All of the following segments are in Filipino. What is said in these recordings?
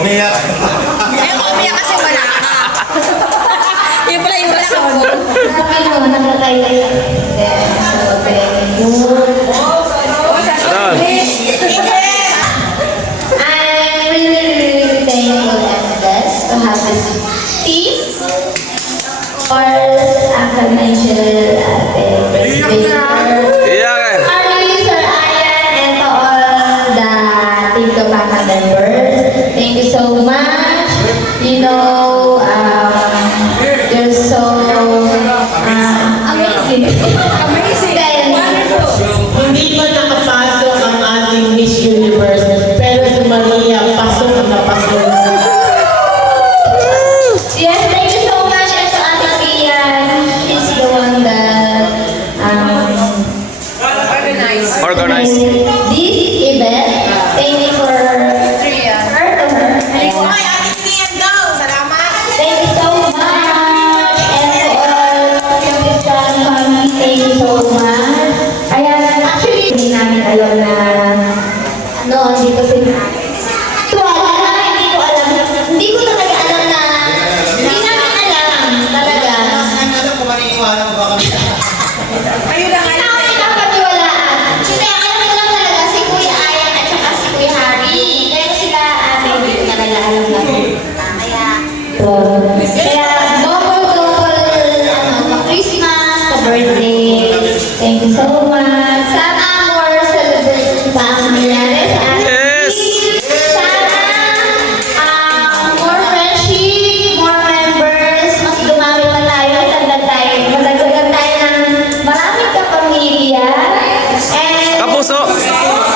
Umiyak. Eh, umiyak kasi wala ka. Yun pala yung rason. Ano, nakakaya. So, thank you. Ayan. I'm really thankful and blessed to have this peace or Uncle Nigel at Iyak eh. Harley, Sir Ian, and to all the Tinto Baka members. Thank you so much. You know, you're so amazing. Amazing. Hindi pa nakapasok ang ating Miss Universe, pero si Maria, pasok na pasok. Yes, thank you so much. And to Ate Pian, she's the one that Organized. this event. Thank you for her to her. Ayan. Ay, ating tiyan daw. Salamat. Thank you so much. And to all yung Christian family, thank you so much. Ayan, actually, hindi namin alam na dito si Wala, hindi ko alam. Hindi ko talaga alam na hindi namin alam talaga. Alam ko maniniwala mo ba kami? Kayo na nga. Hindi namin napaniwalaan. Hindi, alam ko lang talaga si Kuya Ayan at saka si Kuya Harry. Pero sila, hindi ko talaga alam na. Kaya, Christmas, birthday. Thank you so much. Sana more celebration pa ang nangyari sa atin. Yes. Sana more friendship, more members, mas dumami pa tayo, madagdagan tayo ng maraming kapamilya. And Kapuso.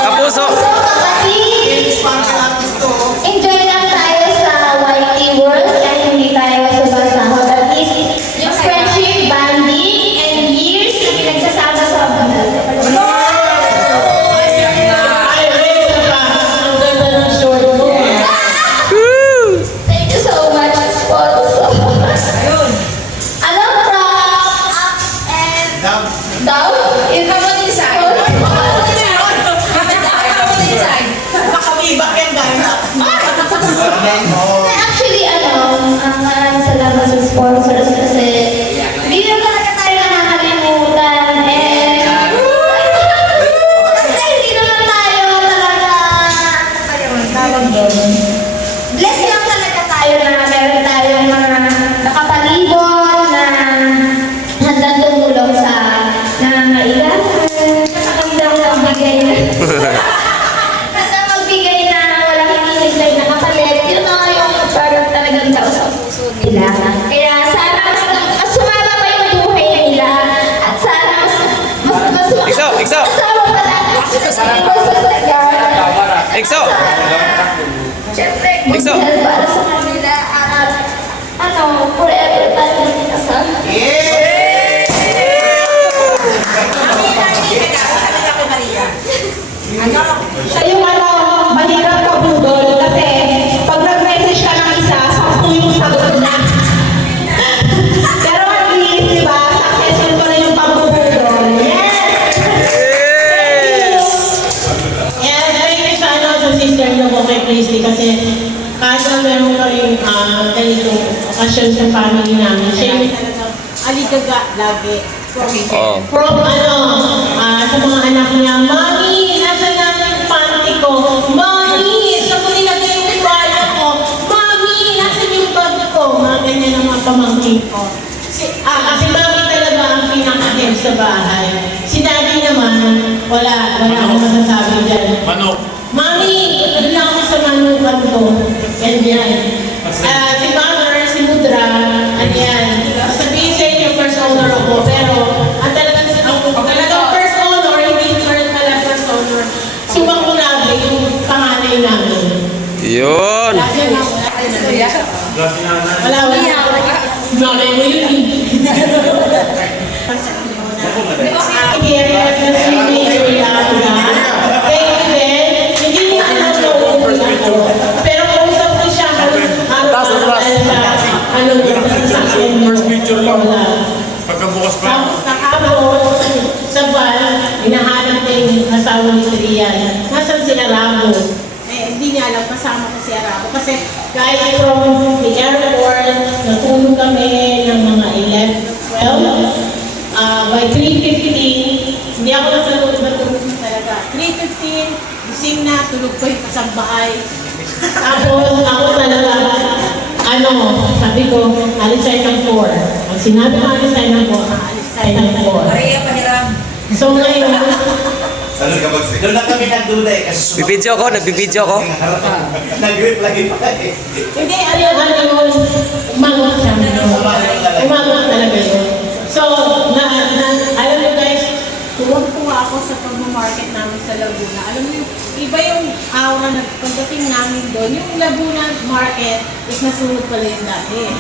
Kapuso. So, kapatid, enjoy lang tayo sa YT world kahit hindi tayo sabasahod. At least, yung friendship, bonding, and years na pinagsasama-sama. Ay, wait pa. Ang ganda ng short mo. Thank you so much, sponsor. Ano, Prof? Up and Down. down? Is Come on inside. Makamibak yan, guys. Actually, maraming salamat sa sponsors kasi hindi na talaga tayo nakakalimutan and hindi naman tayo talaga tawag doon. Bless lang talaga tayo na meron tayong mga nakapalibot na handang tumulong sa nangangailangan sa kanilang magbigay na handang magbigay na walang hinihintay na kapalit. Yun na yung parang talagang tao sa puso nila. Kaya sana mas sumama pa yung buhay nila at sana mas Ikso, ikso. kasama pa natin sila sa taga. Ikso. Siyempre, good Ikso. health para sa kanila at forever tayo magkasama. Yung mahirap ka budol kasi pag nag-message ka ng isa, 10 yung sagot na. Pero at least, di ba, successful pa rin yung pagbubudol. Yes! Yes. Yes, thank you sa sister niyo po kay Christy kasi kahit na meron ka rin ganitong okasyon sa family namin, siya yung talagang aligaga lagi. Oh. From sa mga anak niya, Mami, nasa na yung panty ko? Mami, sa ko nilagay yung tiwala ko? Mami, nasa yung bag ko? Mga ganyan ang mga pamangkin ko. Si Mami talaga ang pinaka-head sa bahay. Si Daddy naman, wala akong masasabi dyan. Manok. Mami, doon lang ako sa manukan ko. Ganyan. Si Mother, si Mudra, ayan. Sabihin sa inyo, first owner ako, pero ang talagang first owner, hindi first pala first owner. Si Makulabi, yung panganay namin. Yun. Wala. Nanay mo yun. Here, si Major Yanga. Thank you din. Hindi niya alam ako. Pero kausap ko siya araw-araw sa First picture lang. Pagkabukas pa. Tapos nakapos sa buwan, hinahanap niya yung asawa ni Trian. Nasaan sila Ramo? Eh, hindi niya alam, kasama ko si sisira ako. Kasi guys, from the airport, natulog kami ng mga 11, 12. By 3:15, hindi ako natulog talaga. 3:15, gising na, tulog ko yung kasambahay. Tapos ako talaga, sabi ko, alis tayo ng 4. Pag sinabi ko alis tayo ng 4, alis tayo ng 4. Maria, pahiram. So ngayon, Doon na kami nagduda eh. Kasi Nagbibideo ako. nag-reply pa eh. hindi, umangot siya. Umangot talaga yun. So, alam mo guys, tuwag-tuwa ako sa pag-market namin sa Laguna. Alam mo, iba yung aura na pagdating namin doon. Yung Laguna market is nasunod pala yung dati.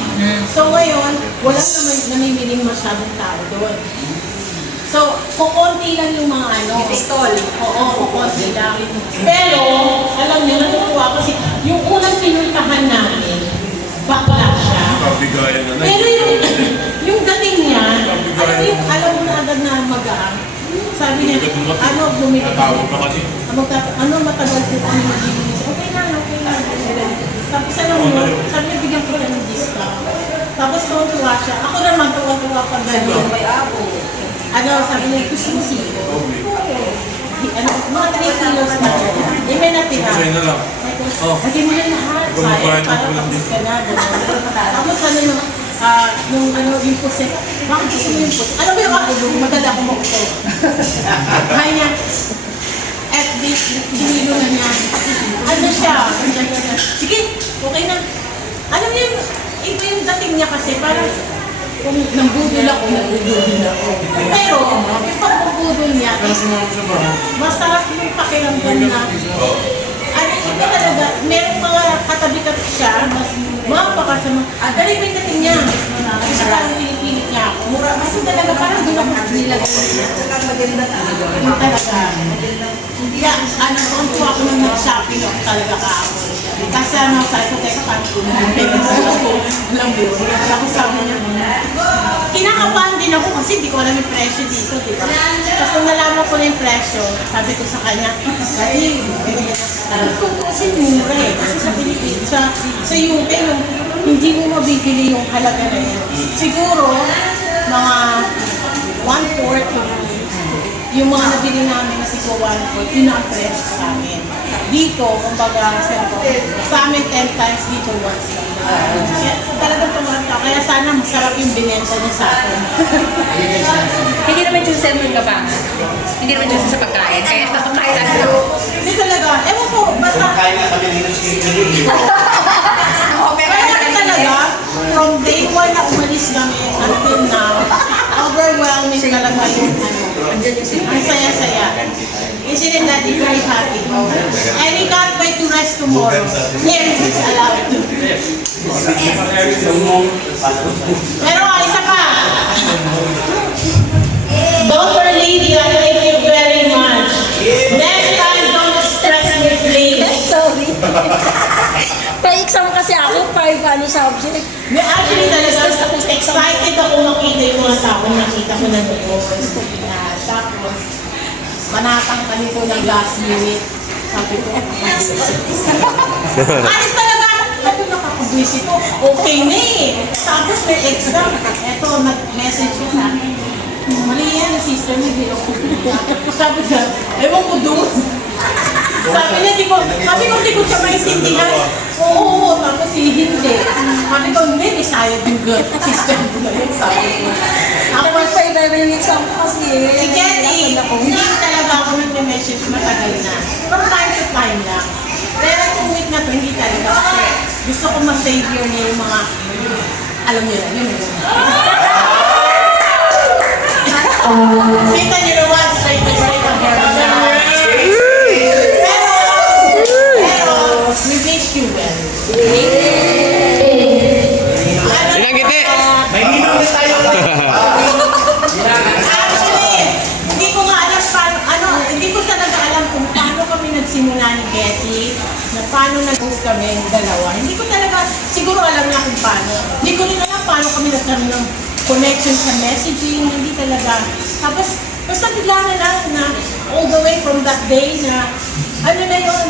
So ngayon, walang naman namimiling masyadong tao doon. So, kukunti lang yung mga Stall. Oo, kukunti lang. Pero, alam niyo, natutuwa kasi yung unang pinuntahan namin, bakla siya. Kabigayan na Pero yung dating niya, alam mo na agad na magaan. Sabi niya, bumili ka. Natawag pa kasi. Matagal ko kami mag-iinis. Okay na. Tapos alam mo, sabi niya, bigyan ko ng discount. Tapos tuwa siya. Ako naman, tuwa pag gano'n. May abo. Sabi niya, gusto mo siko? Mga 3 kilos na. May natira. Sa'yo na lang. Lagi mo na lahat. Sayang, para tapos ka na. Tapos yung puset. Bakit gusto mo yung puset? Alam mo yung ako, maganda ako magpo. Kaya niya, at least, dinilo na niya. Siya? Sige, okay na. Alam mo yung, iba yung dating niya kasi, parang, kung nambudol ako. Pero, yung pagbubudol niya, masarap yung pakiramdam na, iba talaga, merong mga katabi ka siya, mga pakasama, pero iba yung dating niya. Kasi parang pinipilit niya ako. Kasi talaga, parang doon ako nilagay. Maganda talaga. Yung talaga. Kung tuwa ko nang nag-shopping ako talaga kahapon. Kasi sabi ko, teka, parang pinipigil ako. Alam mo yun. Tapos sabi niya, kinakabahan din ako kasi hindi ko alam yung presyo dito, di ba? Tapos nung nalaman ko na yung presyo, sabi ko sa kanya, dahil, kasi mura eh. Kasi sa Pilipinas, sa UK, hindi mo mabibili yung halaga na yan. Siguro, mga 1/4 yung mga nabili namin na siguro 1/4, yun ang presyo sa amin. Dito, kumbaga, sa amin 10 times, dito once lang. Kaya talagang tumata. Kaya sana masarap yung binenta niya sa akin. Hindi naman yung sa magkabangan. Hindi naman yung sa pagkain. Kaya kahit ano. Hindi talaga. Ewan ko, basta. Kaya nga kami nila sige. Kaya talaga, from day 1 na umalis kami until now, overwhelming talaga yung Andiyan yung sila. ang saya-saya. Isn't that very happy? And we can't wait to rest tomorrow. Yes, it's allowed to. Pero isa pa. Dr. Lydia, thank you very much. Next time, don't stress me, please. Sorry. Pa-exam kasi ako, 5 subject. Actually, talaga, excited ako makita yung mga tao. Nakita ko na doon. Tapos, manatang ka nito ng last minute. Sabi ko, alis talaga! Sabi ko, nakakabwisi ko. Okay na eh. Tapos may exam. Eto, nag-message ko sa akin. Mali yan, sister mo, hindi ako. Sabi ko, ewan ko doon. Sabi niya, di ko siya maintindihan. Oo, tapos hindi. Sabi ko, hindi, Bisaya yung good. Sister mo na yun, sabi ko. Ako pa yung exam ko kasi. Si Jenny, hindi talaga ako nag-message matagal na. From time to time lang. Pero itong week na to, hindi talaga. Kasi gusto ko ma-save niya yung mga, alam niyo na, yun. Kita niyo naman, straight to straight ang hair niya. Pero, we wish you well. Ilang ngiti? May minum na tayo lang. Actually, hindi ko nga alam hindi ko talaga alam kung paano kami nagsimula ni Betty, na paano nag-host kami yung dalawa. Hindi ko talaga, siguro alam niya kung paano. Hindi ko rin alam paano kami nagkaroon ng connection sa messaging, hindi talaga. Tapos, basta bigla na lang na all the way from that day na, ano na yun,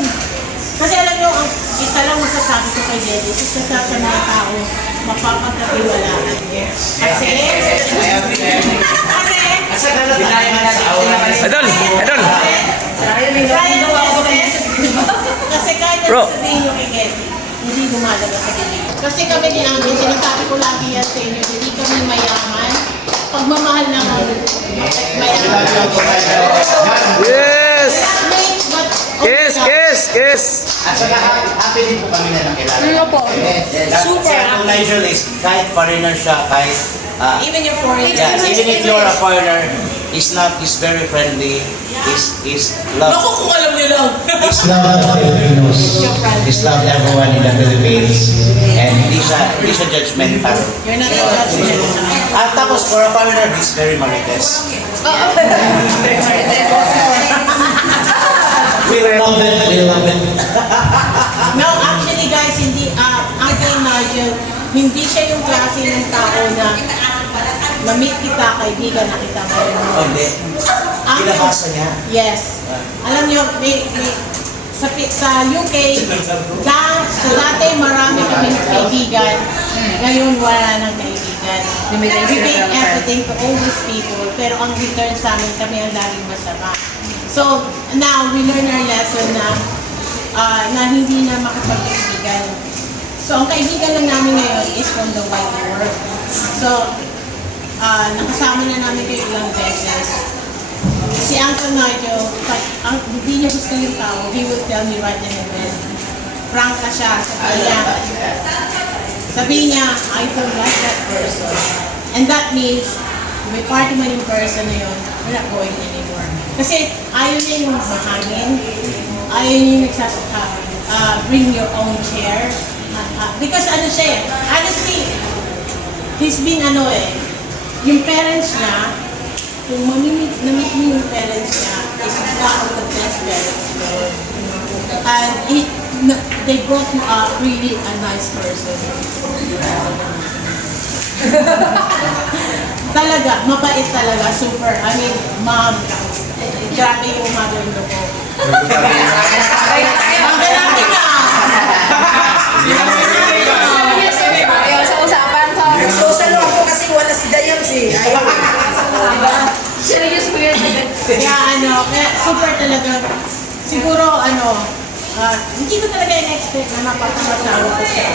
Kasi alam nyo, ang isa lang masasabi ko kay Daddy, isa sa mga tao, mapapagkatiwalaan niya. Kasi, Idol! Idol! kasi kahit Bro. ano sabihin nyo kay Getty, hindi lumalaga sa bibig. Kasi kami ni Angel, sinasabi ko lagi yan sa inyo, hindi kami mayaman. Pagmamahal lang ang mayaman. Yes! But, Kiss! Kiss! Kiss! At saka happy din po kami na nakilala. Ano po? Super happy. Nigel is kahit foreigner siya, kahit even your foreign yeah, even if you're a foreigner, he's very friendly. He's love. kung alam niyo lang. He's love the Filipinos. He's love everyone in the Philippines. And hindi siya judgmental. You're not a judgment. At tapos for a foreigner, he's very marites. We love it. We love it. No, actually guys, hindi, Uncle Nigel, hindi siya yung klase ng tao na na-meet kita, kaibigan na kita ngayon. Oh, hindi. Pinabasa niya. Yes. Alam niyo, sa UK, dati marami kaming kaibigan, ngayon wala nang kaibigan. We pay everything to all these people, pero ang return sa amin, kami ang laging masama. So, now, we learn our lesson na hindi na makapag-kaibigan. So, ang kaibigan lang namin ngayon is from the wide world. So, nakasama na namin kayo ilang beses. Si Uncle Nigel, hindi niya gusto yung tao, he will tell me right in the bed. Frank ka siya, sabi niya, I don't like that person. And that means, may party man yung person na yun, we're not going anymore. Kasi ayaw niya yung mahangin, ayaw niya yung bring your own chair. Because ano siya honestly, he's been yung parents niya, kung namit mo yung parents niya, is one of the best parents niya. And they brought up really a nice person. Talaga, mabait talaga, super. I mean, mom, grabe yung mother-in-law ko. Ang galaki na! Ayaw sa usapan ko. Social ako kasi wala si Dayam Ayaw. Diba? Serious po yun. Kaya super talaga. Siguro, hindi ko talaga in-expect na mapapakasawa ko siya.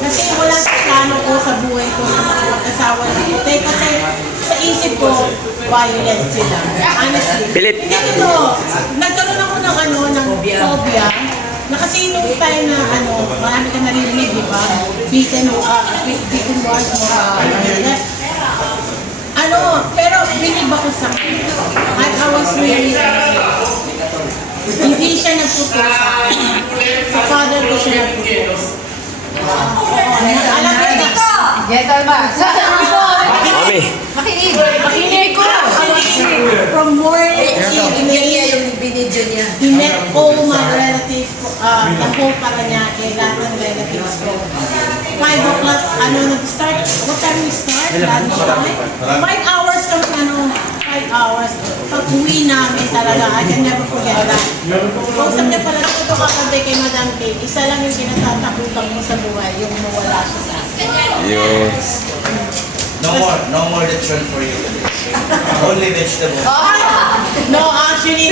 Kasi wala sa plano ko sa buhay ko na makapag-asawa ng puti. Kasi sa isip ko, violent sila. Honestly. Philip. Hindi totoo. Nagkaroon ako ng phobia. Na kasi nung time na marami ka naririnig, di ba? Beaten once more. Pero believe ako sa akin. I was really, hindi siya nagpupos sa akin. Sa father ko siya nagpupos. Alam mo dito! Gentle ba? Mami! Makinig ko! From morning till Niya evening, yung binidyo niya. he met all my relatives, the whole Paranaque, lahat ng relatives ko. 5 o'clock, nag-start, what time we start? Lunch time? 5 hours kami, 5 hours. Pag uwi namin talaga, I can never forget that. Kausap niya pala, ito kakabi kay Madam Kate, isa lang yung kinatatakutan mo sa buhay, yung mawala siya sa akin. Yes. No more lechon for you. Only vegetable. No, actually,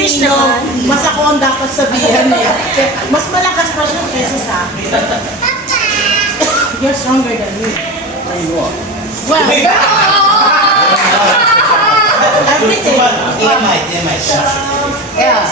mas ako ang dapat sabihan niya. Mas malakas pa siya kaysa sa akin. You're stronger than me. Well, everything. TMI. Yeah.